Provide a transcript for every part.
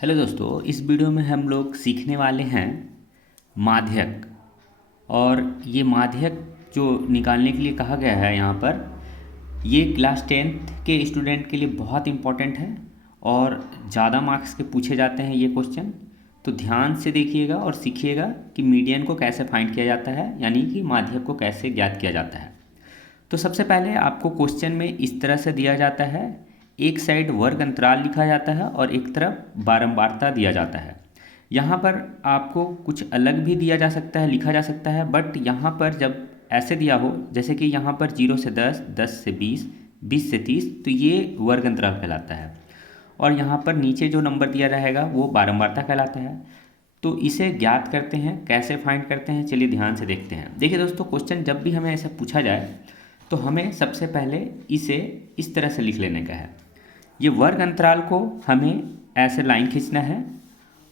Hello दोस्तों, इस video में हम लोग सीखने वाले हैं माध्यक। और ये माध्यक जो निकालने के लिए कहा गया है यहाँ पर, ये क्लास 10th के स्टूडेंट के लिए बहुत इम्पोर्टेंट है और ज़्यादा मार्क्स के पूछे जाते हैं ये क्वेश्चन। तो ध्यान से देखिएगा और सीखिएगा कि मीडियन को कैसे फाइंड किया जाता है, यानी कि माध्यक को कैसे ज्ञात किया जाता है। तो सबसे पहले आपको क्वेश्चन में इस तरह से दिया जाता है, एक साइड वर्ग अंतराल लिखा जाता है और एक तरफ बारंबारता दिया जाता है। यहाँ पर आपको कुछ अलग भी दिया जा सकता है, लिखा जा सकता है, बट यहाँ पर जब ऐसे दिया हो, जैसे कि यहाँ पर 0 से 10, 10 से 20, 20 से 30, तो ये वर्ग अंतराल कहलाता है। और यहाँ पर नीचे जो नंबर दिया रहेगा वो बारंबारता कहलाता है। तो इसे ज्ञात करते हैं, कैसे फाइंड करते हैं, चलिए ध्यान से देखते हैं। देखिए दोस्तों, क्वेश्चन जब भी हमें ऐसा पूछा जाए तो हमें सबसे पहले इसे इस तरह से लिख लेने का है। ये वर्ग अंतराल को हमें ऐसे लाइन खींचना है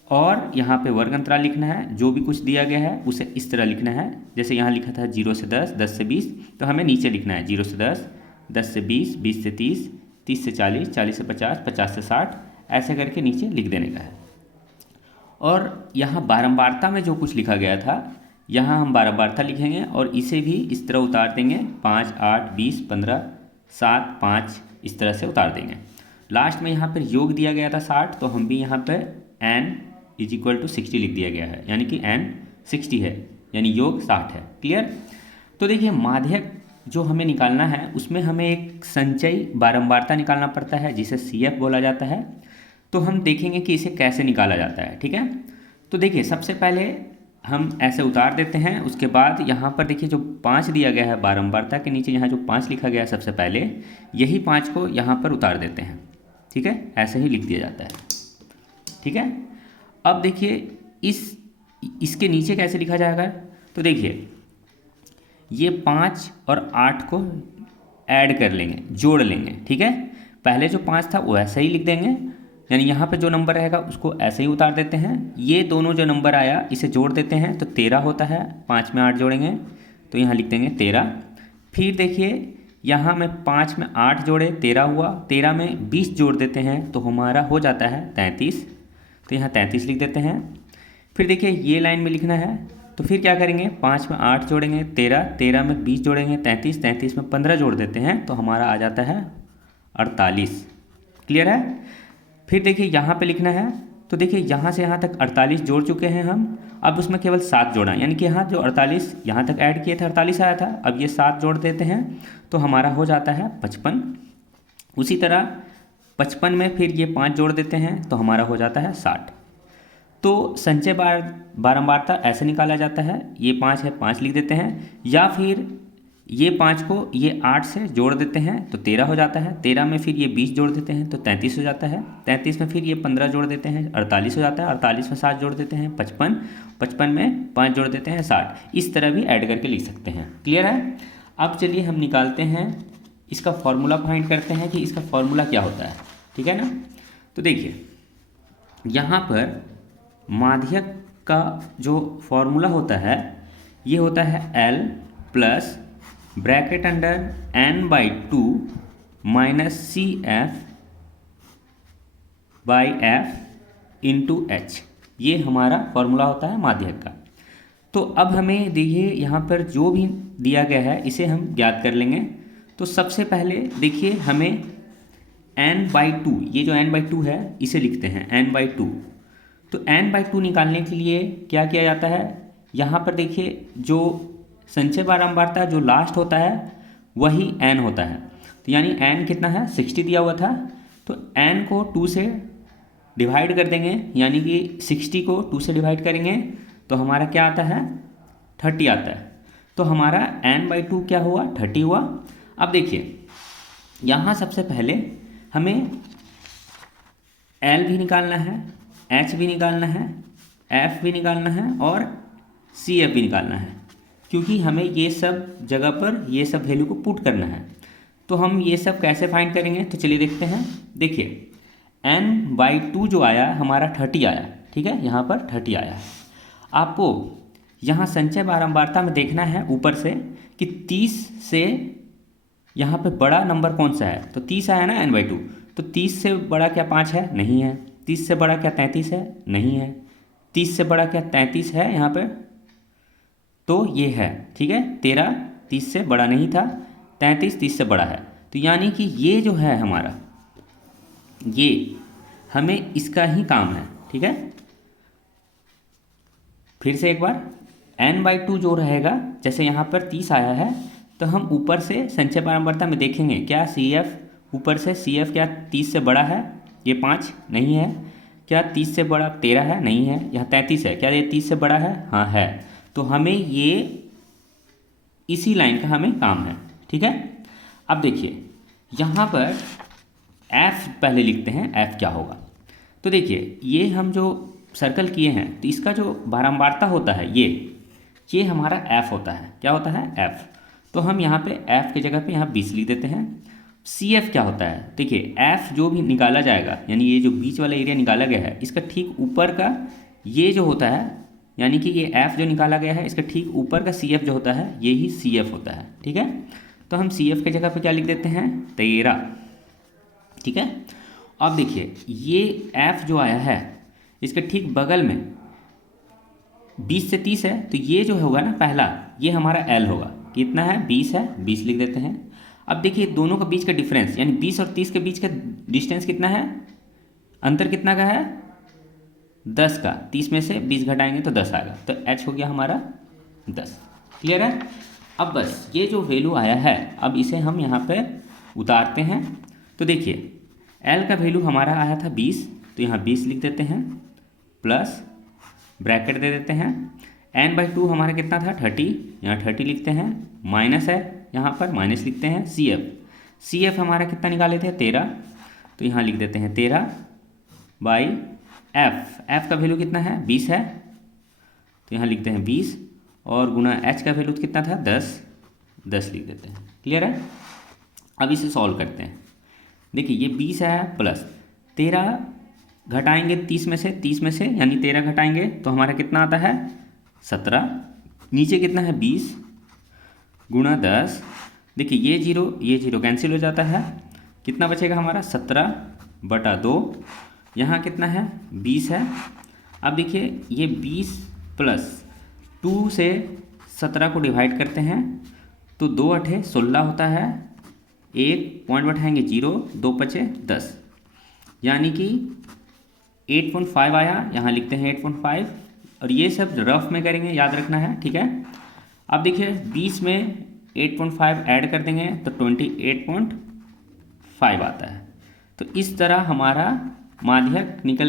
और यहाँ पे वर्ग अंतराल लिखना है। जो भी कुछ दिया गया है उसे इस तरह लिखना है। जैसे यहाँ लिखा था 0 से 10, 10 से 20, तो हमें नीचे लिखना है 0 से 10, 10 से 20, 20 से 30, 30 से 40, 40 से 50, 50 से 60, ऐसे करके नीचे लिख देने का है। और यहाँ बारंबारता में जो कुछ लिखा गया था, यहाँ हम बारंबारता लिखेंगे और इसे भी इस तरह उतार देंगे, 5, 8, 20, 15, 7, 5, इस तरह से उतार देंगे। लास्ट में यहाँ पर योग दिया गया था 60, तो हम भी यहाँ पर n = 60 लिख दिया गया है, यानी कि n 60 है, यानी योग 60 है। क्लियर? तो देखिए, माध्यक जो हमें निकालना है उसमें हमें एक संचयी बारंबारता निकालना पड़ता है, जिसे CF बोला जाता है। तो हम देखेंगे कि इसे कैसे निकाला जाता है। ठीक है, तो देखिए, सबसे पहले हम ऐसे उतार देते हैं। उसके बाद यहाँ पर देखिए, जो 5 दिया गया है बारंबारता के नीचे, यहाँ जो 5 लिखा गया है सबसे पहले, यही 5 को यहाँ पर उतार देते हैं। ठीक है, ऐसे ही लिख दिया जाता है। ठीक है, अब देखिए इसके नीचे कैसे लिखा जाएगा। तो देखिए, ये 5 और 8 को ऐड कर लेंगे, जोड़ लेंगे। ठीक है, पहले जो 5 था वो ऐसे ही लिख देंगे, यानी यहाँ पे जो नंबर रहेगा उसको ऐसे ही उतार देते हैं। ये दोनों जो नंबर आया इसे जोड़ देते हैं तो 13 होता है। 5 में 8 जोड़ेंगे तो यहाँ लिख देंगे 13। फिर देखिए, यहाँ में 5 में 8 जोड़े 13 हुआ, 13 में 20 जोड़ देते हैं तो हमारा हो जाता है 33, तो यहाँ 33 लिख देते हैं। फिर देखिए, ये लाइन में लिखना है, तो फिर क्या करेंगे, 5 में 8 जोड़ेंगे 13, 13 में 20 जोड़ेंगे 33, 33 में 15 जोड़ देते हैं तो हमारा आ जाता है 48। क्लियर है? फिर देखिए, यहाँ पे लिखना है, तो देखिए यहाँ से यहाँ तक 48 जोड़ चुके हैं हम। अब उसमें केवल 7 जोड़ा, यानी कि यहाँ जो 48 यहाँ तक ऐड किए थे 48 आया था, अब ये 7 जोड़ देते हैं तो हमारा हो जाता है 55। उसी तरह 55 में फिर ये 5 जोड़ देते हैं तो हमारा हो जाता है 60। तो संचय बारंबारता ऐसे निकाला जाता है। ये 5 है, 5 लिख देते हैं, या फिर ये 5 को ये 8 से जोड़ देते हैं तो 13 हो जाता है। 13 में फिर ये 20 जोड़ देते हैं तो 33 हो जाता है। 33 में फिर ये 15 जोड़ देते हैं 48 हो जाता है। 48 में 7 जोड़ देते हैं 55, 55 में 5 जोड़ देते हैं 60। इस तरह भी ऐड करके लिख सकते हैं। क्लियर है? अब चलिए हम निकालते हैं, इसका फॉर्मूला फाइंड करते हैं कि इसका फॉर्मूला क्या होता है। ठीक है ना? तो देखिए, यहाँ पर माध्यक का जो फॉर्मूला होता है ये होता है L plus bracket under n/2 minus CF by F into H। ये हमारा फॉर्मूला होता है माध्यक का। तो अब हमें देखिए, यहाँ पर जो भी दिया गया है इसे हम ज्ञात कर लेंगे। तो सबसे पहले देखिए, हमें n/2, ये जो n/2 है इसे लिखते हैं n/2। तो n/2 निकालने के लिए क्या किया जाता है, यहाँ पर देखिए, जो संचय बारंबारता जो लास्ट होता है वही n होता है। तो यानी n कितना है, 60 दिया हुआ था, तो n को 2 से डिवाइड कर देंगे, यानी कि 60 को 2 से डिवाइड करेंगे तो हमारा क्या आता है, 30 आता है। तो हमारा n/2 क्या हुआ, 30 हुआ। अब देखिए, यहाँ सबसे पहले हमें L भी निकालना है, H भी निकालना है, F भी निकालना है और CF भी निकालना है, क्योंकि हमें ये सब जगह पर ये सब वैल्यू को पुट करना है। तो हम ये सब कैसे फाइंड करेंगे, तो चलिए देखते हैं। देखिए, n/2 जो आया हमारा 30 आया। ठीक है, यहाँ पर 30 आया है। आपको यहाँ संचय बारंबारता में देखना है ऊपर से कि 30 से यहाँ पे बड़ा नंबर कौन सा है। तो 30 आया ना n/2, तो 30 से बड़ा क्या 5 है, नहीं है। 30 से बड़ा क्या 33 है? नहीं है। 30 से बड़ा क्या 33 है यहाँ पर? तो ये है, ठीक है। 13 30 से बड़ा नहीं था, 33 30 से बड़ा है। तो यानी कि ये जो है हमारा, ये हमें इसका ही काम है, ठीक है। फिर से एक बार, n/2 जो रहेगा, जैसे यहाँ पर 30 आया है तो हम ऊपर से संचय पारंपरिकता में देखेंगे क्या CF, ऊपर से CF क्या 30 से बड़ा है? ये 5 नहीं है। क्या 30 से बड़ा 13 है? नहीं है। यहाँ 33 है, क्या ये 30 से बड़ा है? हाँ है। तो हमें ये इसी लाइन का हमें काम है, ठीक है। अब देखिए यहाँ पर F पहले लिखते हैं, F क्या होगा। तो देखिए ये हम जो सर्कल किए हैं तो इसका जो बारंबारता होता है ये हमारा F होता है। क्या होता है? F। तो हम यहाँ पे F की जगह पे यहाँ 20 लिख देते हैं। CF क्या होता है? देखिए F जो भी निकाला जाएगा, यानी ये जो बीच वाला एरिया निकाला गया है, इसका ठीक ऊपर का ये जो होता है, यानी कि ये F जो निकाला गया है इसका ठीक ऊपर का CF जो होता है, ये ही CF होता है, ठीक है। तो हम CF की जगह पे क्या लिख देते हैं? 13, ठीक है। अब देखिए ये F जो आया है इसके ठीक बगल में 20 से 30 है, तो ये जो होगा ना पहला, ये हमारा L होगा। कितना है? 20 है, 20 लिख देते हैं। अब देखिए दोनों के बीच का डिफरेंस, यानी 20 और 30 के बीच का डिस्टेंस कितना है? अंतर कितना का है? 10 का। 30 में से 20 घटाएंगे तो 10 आएगा, तो H हो गया हमारा 10। क्लियर है? अब बस ये जो वैल्यू आया है, अब इसे हम यहाँ पे उतारते हैं। तो देखिए L का वैल्यू हमारा आया था 20, तो यहाँ 20 लिख देते हैं, प्लस ब्रैकेट दे देते हैं। n/2 हमारा कितना था? 30, यहाँ 30 लिखते हैं, माइनस है यहाँ पर, माइनस लिखते हैं। CF हमारा कितना निकाले थे? 13, तो यहाँ लिख देते हैं 13/F का वैल्यू कितना है? 20 है, तो यहाँ लिखते हैं 20, और गुना H का वैल्यू कितना था? 10 लिख देते हैं। क्लियर है? अब इसे सॉल्व करते हैं। देखिए ये 20 है, प्लस 13 घटाएंगे 30 में से, यानी 13 घटाएंगे तो हमारा कितना आता है? 17। नीचे कितना है? 20 गुणा 10। देखिए ये जीरो कैंसिल हो जाता है, कितना बचेगा हमारा? 17/2। यहाँ कितना है? 20 है। अब देखिए ये 20 प्लस 2 से 17 को डिवाइड करते हैं तो 2 8 16 होता है, 1 पॉइंट बैठाएंगे 0, 2 5 10, यानी कि 8.5 आया। यहाँ लिखते हैं 8.5, और ये सब रफ में करेंगे, याद रखना है, ठीक है। अब देखिए 20 में 8.5 ऐड कर देंगे तो 28.5 आता है। तो इस तरह हमारा माध्यक निकल